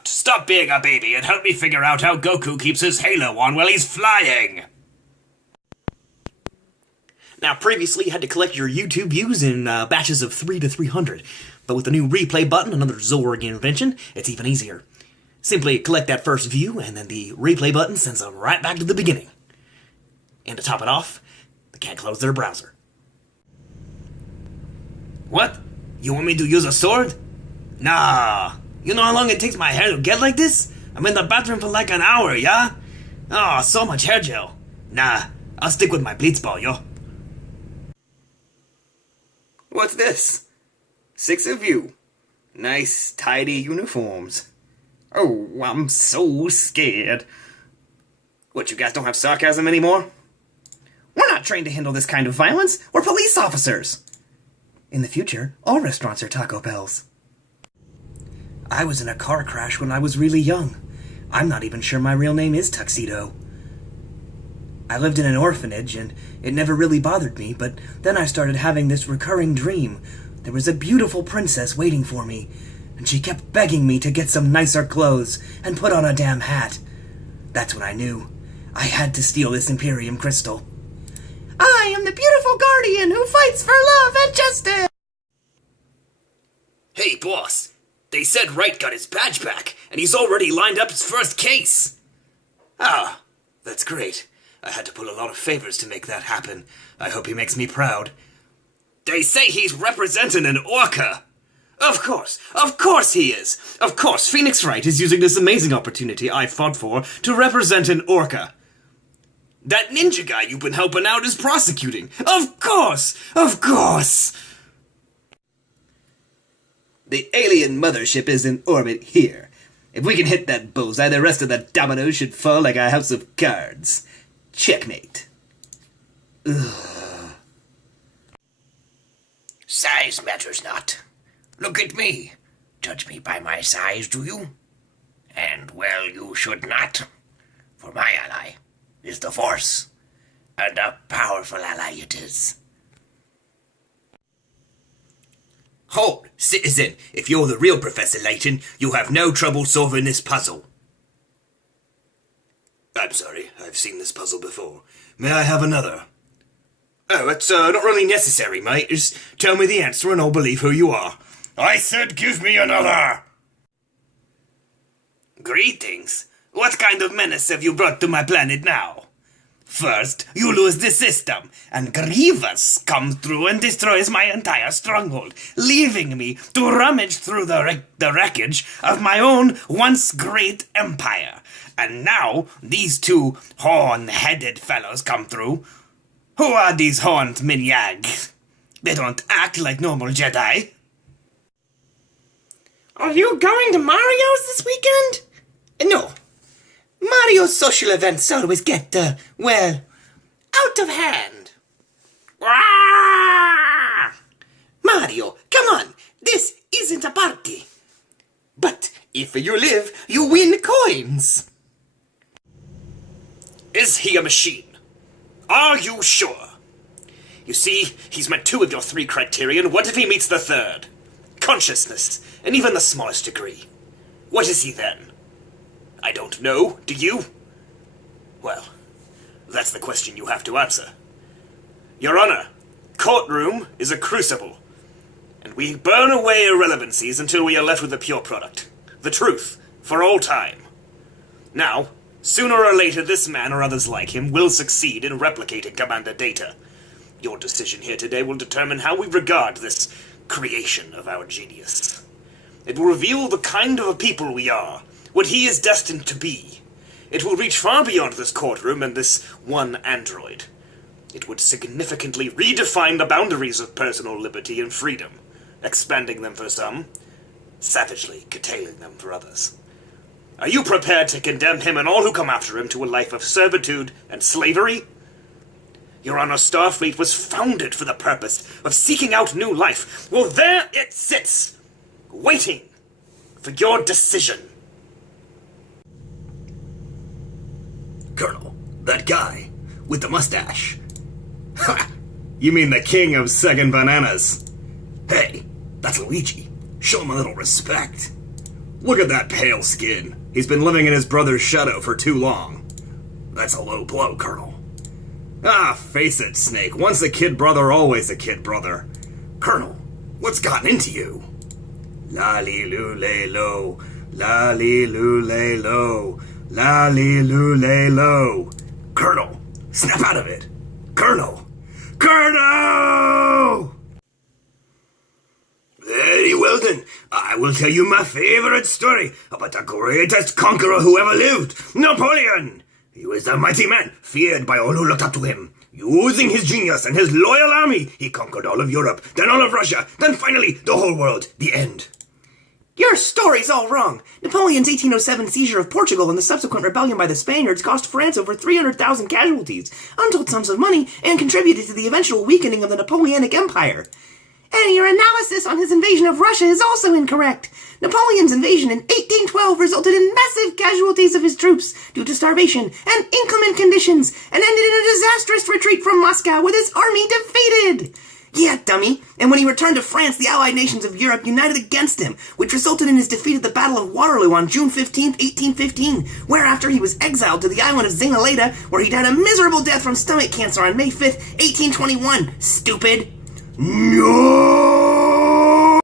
out. Stop being a baby and help me figure out how Goku keeps his halo on while he's flying. Now, previously you had to collect your YouTube views in batches of 3 to 300, but with the new replay button, another Zorg invention, it's even easier. Simply collect that first view, and then the replay button sends them right back to the beginning. And to top it off, they can't close their browser. What? You want me to use a sword? Nah. You know how long it takes my hair to get like this? I'm in the bathroom for like an hour, yeah? Oh, so much hair gel. Nah, I'll stick with my Blitzball, yo. What's this? 6 of you. Nice, tidy uniforms. Oh, I'm so scared. What, you guys don't have sarcasm anymore? We're not trained to handle this kind of violence. We're police officers. In the future, all restaurants are Taco Bells. I was in a car crash when I was really young. I'm not even sure my real name is Tuxedo. I lived in an orphanage, and it never really bothered me, but then I started having this recurring dream. There was a beautiful princess waiting for me, and she kept begging me to get some nicer clothes and put on a damn hat. That's when I knew. I had to steal this Imperium crystal. I am the beautiful guardian who fights for love and justice! Hey, boss. They said Wright got his badge back, and he's already lined up his first case. Ah, that's great. I had to pull a lot of favors to make that happen. I hope he makes me proud. They say he's representing an orca. Of course he is. Of course, Phoenix Wright is using this amazing opportunity I fought for to represent an orca. That ninja guy you've been helping out is prosecuting. Of course! The alien mothership is in orbit here. If we can hit that bullseye, the rest of the dominoes should fall like a house of cards. Checkmate. Ugh. Size matters not. Look at me. Judge me by my size, do you? And, well, you should not. For my ally is the Force. And a powerful ally it is. Hold, citizen. If you're the real Professor Layton, you'll have no trouble solving this puzzle. I'm sorry, I've seen this puzzle before. May I have another? Oh, it's not really necessary, mate. Just tell me the answer and I'll believe who you are. I said give me another! Greetings. What kind of menace have you brought to my planet now? First, you lose the system, and Grievous comes through and destroys my entire stronghold, leaving me to rummage through the wreckage of my own once great empire. And now, these two horn-headed fellows come through. Who are these horned Minyag? They don't act like normal Jedi. Are you going to Mario's this weekend? No. Mario's social events always get, well, out of hand. Mario, come on. This isn't a party. But if you live, you win coins. Is he a machine? Are you sure? You see, he's met 2 of your 3 criteria, and what if he meets the 3rd? Consciousness, and even the smallest degree. What is he then? I don't know, do you? Well, that's the question you have to answer. Your Honor, courtroom is a crucible, and we burn away irrelevancies until we are left with the pure product. The truth, for all time. Now, sooner or later this man or others like him will succeed in replicating Commander Data. Your decision here today will determine how we regard this creation of our genius. It will reveal the kind of a people we are, what he is destined to be. It will reach far beyond this courtroom and this one android. It would significantly redefine the boundaries of personal liberty and freedom, expanding them for some, savagely curtailing them for others. Are you prepared to condemn him and all who come after him to a life of servitude and slavery? Your Honor, Starfleet was founded for the purpose of seeking out new life. Well, there it sits, waiting for your decision. Colonel, that guy with the mustache. Ha! You mean the king of second bananas? Hey, that's Luigi. Show him a little respect. Look at that pale skin. He's been living in his brother's shadow for too long. That's a low blow, Colonel. Ah, face it, Snake. Once a kid brother, always a kid brother. Colonel, what's gotten into you? La-li-lu-lay-lo, la-li-lu-lay-lo, la-li-lu-lay-lo. Colonel, snap out of it. Colonel! Colonel! Very well then, I will tell you my favorite story about the greatest conqueror who ever lived, Napoleon. He was a mighty man, feared by all who looked up to him. Using his genius and his loyal army, he conquered all of Europe, then all of Russia, then finally the whole world. The end. Your story's all wrong. Napoleon's 1807 seizure of Portugal and the subsequent rebellion by the Spaniards cost France over 300,000 casualties, untold sums of money, and contributed to the eventual weakening of the Napoleonic Empire. And your analysis on his invasion of Russia is also incorrect. Napoleon's invasion in 1812 resulted in massive casualties of his troops due to starvation and inclement conditions, and ended in a disastrous retreat from Moscow with his army defeated. Yeah, dummy. And when he returned to France, the allied nations of Europe united against him, which resulted in his defeat at the Battle of Waterloo on June 15, 1815, whereafter he was exiled to the island of Zingaleda, where he died a miserable death from stomach cancer on May 5th, 1821. Stupid. No!